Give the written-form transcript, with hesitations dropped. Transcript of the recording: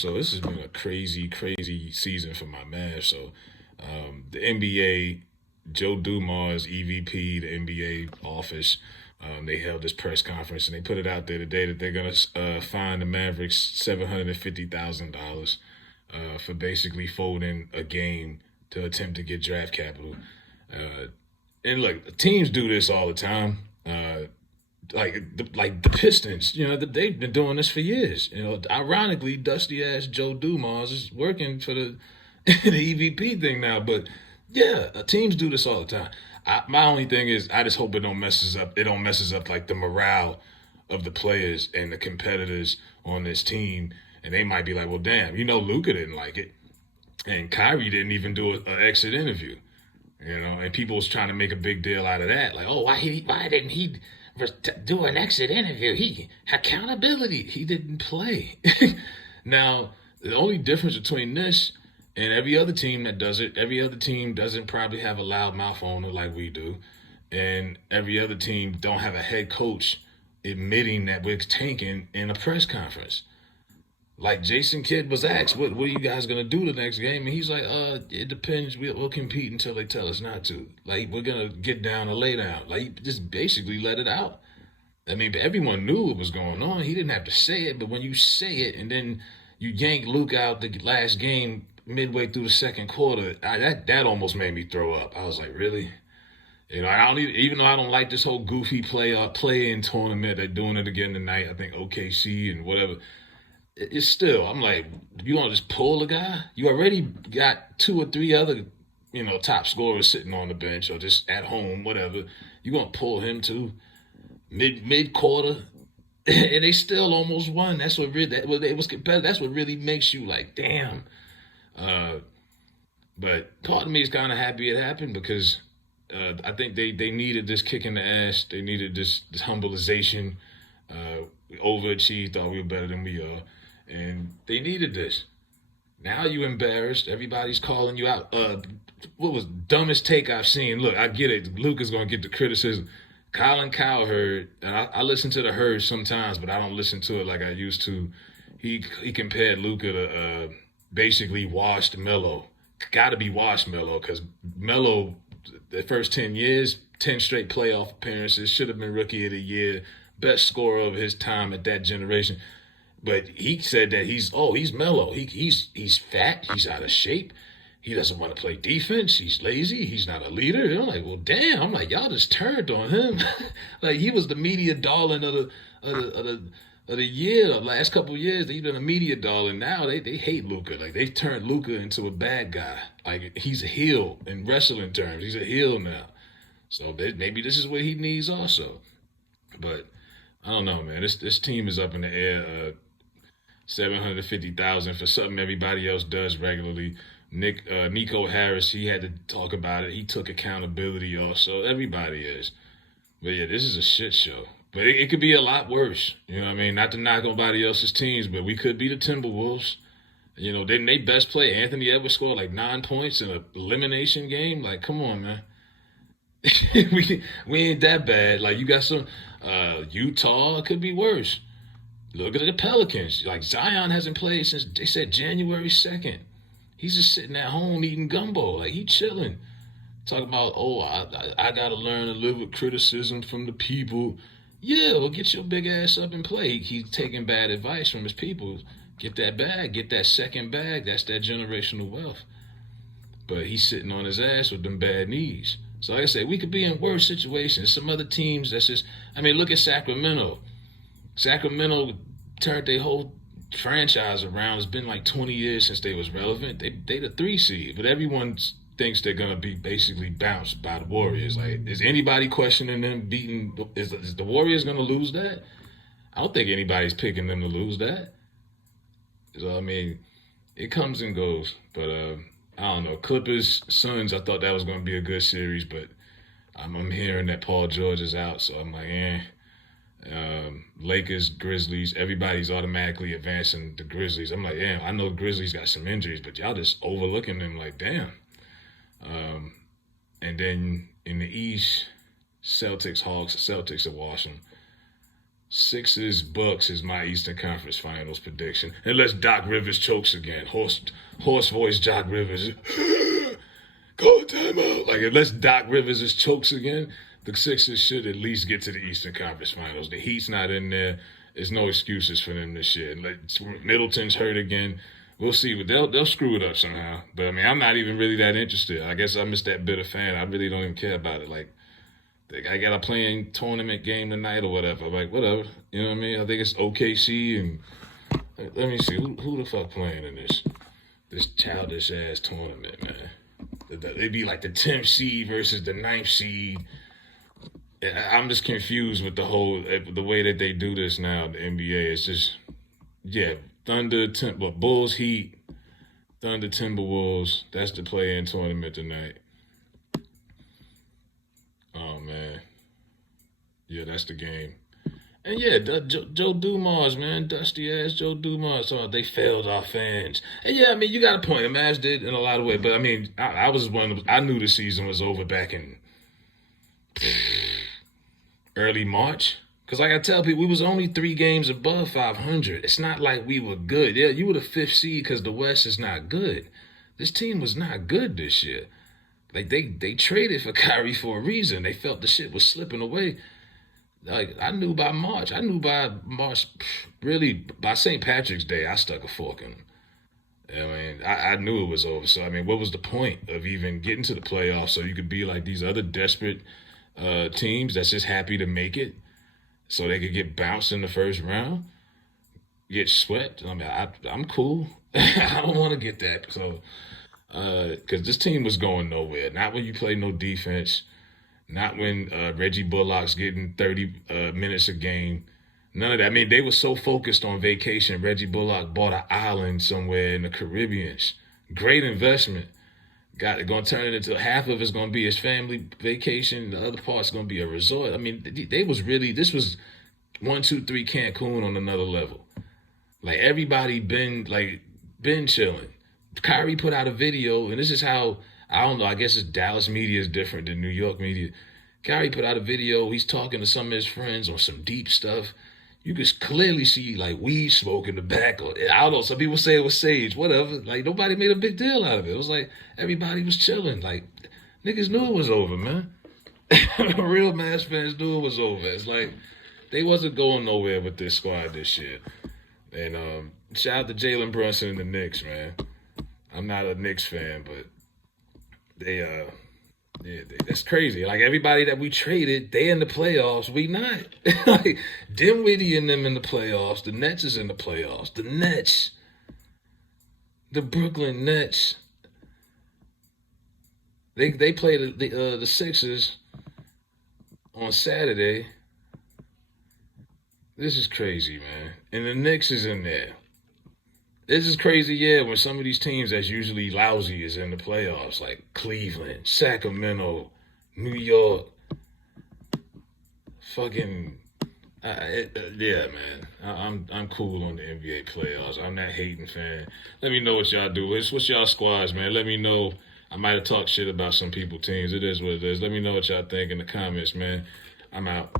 So this has been a crazy, crazy season for my man. So the NBA, Joe Dumars, EVP, the NBA office, they held this press conference and they put it out there today that they're gonna fine the Mavericks $750,000 for basically folding a game to attempt to get draft capital. Uh, and look, teams do this all the time. Like the Pistons, they've been doing this for years. Ironically, dusty ass Joe Dumars is working for the the EVP thing now. But yeah, teams do this all the time. My only thing is, I just hope it don't messes up. It don't messes up like the morale of the players and the competitors on this team. And they might be like, well, damn, Luka didn't like it, and Kyrie didn't even do an exit interview. And people was trying to make a big deal out of that. Like, oh, why didn't he do an exit interview? He accountability. He didn't play. Now, the only difference between this and every other team that does it, every other team doesn't probably have a loud mouth owner like we do, and every other team don't have a head coach admitting that we're tanking in a press conference. Like Jason Kidd was asked, what are you guys gonna do the next game? And he's like, it depends. We'll compete until they tell us not to. Like, we're gonna get down or lay down. Like, just basically let it out. I mean, everyone knew what was going on. He didn't have to say it, but when you say it and then you yank Luke out the last game midway through the second quarter, that almost made me throw up. I was like, really? I don't even though I don't like this whole goofy play-in tournament. They're doing it again tonight. I think OKC and whatever. It's still, I'm like, you want to just pull the guy? You already got two or three other, top scorers sitting on the bench or just at home, whatever. You gonna pull him too? Mid quarter, and they still almost won. That's what really it was competitive. That's what really makes you like, damn. But part of me is kind of happy it happened because I think they needed this kick in the ass. They needed this humbleization. We overachieved, thought we were better than we are. And they needed this. Now you embarrassed. Everybody's calling you out. What was the dumbest take I've seen? Look, I get it. Luka's going to get the criticism. Colin Cowherd, and I listen to the Herd sometimes, but I don't listen to it like I used to. He compared Luka to basically washed Melo. Got to be washed Melo because Melo, the first 10 years, 10 straight playoff appearances, should have been Rookie of the Year, best scorer of his time at that generation. But he said that he's mellow. He's fat. He's out of shape. He doesn't want to play defense. He's lazy. He's not a leader. And I'm like, well, damn. I'm like, y'all just turned on him. Like, he was the media darling of the year. The last couple of years, he's been a media darling. Now they hate Luka. Like, they turned Luka into a bad guy. Like, he's a heel in wrestling terms. He's a heel now. So maybe this is what he needs also. But I don't know, man. This team is up in the air. 750,000 for something everybody else does regularly. Nico Harris, he had to talk about it. He took accountability also. Everybody is. But yeah, this is a shit show. But it could be a lot worse. You know what I mean? Not to knock nobody else's teams, but we could be the Timberwolves. Didn't they best play? Anthony Edwards scored like 9 points in an elimination game. Like, come on, man. we ain't that bad. Like, you got some Utah, it could be worse. Look at the Pelicans. Like, Zion hasn't played since, they said, January 2nd. He's just sitting at home eating gumbo. Like, he chilling. Talking about, I got to learn to live with criticism from the people. Yeah, well, get your big ass up and play. He's taking bad advice from his people. Get that bag. Get that second bag. That's that generational wealth. But he's sitting on his ass with them bad knees. So like I said, we could be in worse situations. Some other teams that's just, look at Sacramento. Sacramento turned their whole franchise around. It's been like 20 years since they was relevant. They the 3 seed, but everyone thinks they're gonna be basically bounced by the Warriors. Like, is anybody questioning them beating? Is the Warriors gonna lose that? I don't think anybody's picking them to lose that. So it comes and goes. But I don't know. Clippers, Suns. I thought that was gonna be a good series, but I'm hearing that Paul George is out, so I'm like, Lakers, Grizzlies, everybody's automatically advancing the Grizzlies. I'm like, damn, I know Grizzlies got some injuries, but y'all just overlooking them like, damn. And then in the East, Celtics, Hawks, Celtics are washing. Sixers Bucks is my Eastern Conference Finals prediction. Unless Doc Rivers chokes again. Horse voice Doc Rivers. Call timeout. Like, unless Doc Rivers is chokes again, the Sixers should at least get to the Eastern Conference Finals. The Heat's not in there. There's no excuses for them this year. Like, Middleton's hurt again. We'll see. But they'll screw it up somehow. But, I mean, I'm not even really that interested. I guess I'm just that bitter fan. I really don't even care about it. Like, I got a playing tournament game tonight or whatever. I'm like, whatever. You know what I mean? I think it's OKC and let me see. Who the fuck playing in this childish ass tournament, man? They'd be like the 10th seed versus the 9th seed. I'm just confused with the way that they do this now, the NBA. It's just, yeah, Bulls, Heat, Thunder, Timberwolves. That's the play-in tournament tonight. Oh, man. Yeah, that's the game. And yeah, Joe Dumars, man, dusty ass Joe Dumars. So they failed our fans. And yeah, I mean, you got a point. The Mavs did in a lot of ways, but I mean, I knew the season was over back in early March. Because like I tell people, we was only 3 games above 500. It's not like we were good. Yeah, you were the 5th seed because the West is not good. This team was not good this year. Like, they traded for Kyrie for a reason. They felt the shit was slipping away. Like, I knew by March, really, by St. Patrick's Day, I stuck a fork in them. I mean, I knew it was over. So, I mean, what was the point of even getting to the playoffs so you could be like these other desperate teams that's just happy to make it so they could get bounced in the first round, get swept? I mean, I'm cool. I don't want to get that. So, because this team was going nowhere. Not when you play no defense. Not when Reggie Bullock's getting 30 minutes a game. None of that. I mean, they were so focused on vacation. Reggie Bullock bought an island somewhere in the Caribbean. Great investment. Going to turn it into half of it's going to be his family vacation. The other part's going to be a resort. I mean, this was 1, 2, 3 Cancun on another level. Like, everybody been chilling. Kyrie put out a video, and this is how, I don't know, I guess it's Dallas media is different than New York media. Kyrie put out a video. He's talking to some of his friends on some deep stuff. You could clearly see, like, weed smoke in the back. Or, I don't know, some people say it was sage, whatever. Like, nobody made a big deal out of it. It was like everybody was chilling. Like, niggas knew it was over, man. Real Mavs fans knew it was over. It's like they wasn't going nowhere with this squad this year. And shout out to Jalen Brunson and the Knicks, man. I'm not a Knicks fan, but that's crazy. Like, everybody that we traded, they in the playoffs, we not. Like, Dinwiddie and them in the playoffs. The Nets is in the playoffs. The Nets. The Brooklyn Nets. They play the Sixers on Saturday. This is crazy, man. And the Knicks is in there. This is crazy, yeah, when some of these teams that's usually lousy is in the playoffs, like Cleveland, Sacramento, New York. Fucking, yeah, man. I'm cool on the NBA playoffs. I'm that hating fan. Let me know what y'all do. What's y'all squads, man? Let me know. I might have talked shit about some people teams. It is what it is. Let me know what y'all think in the comments, man. I'm out.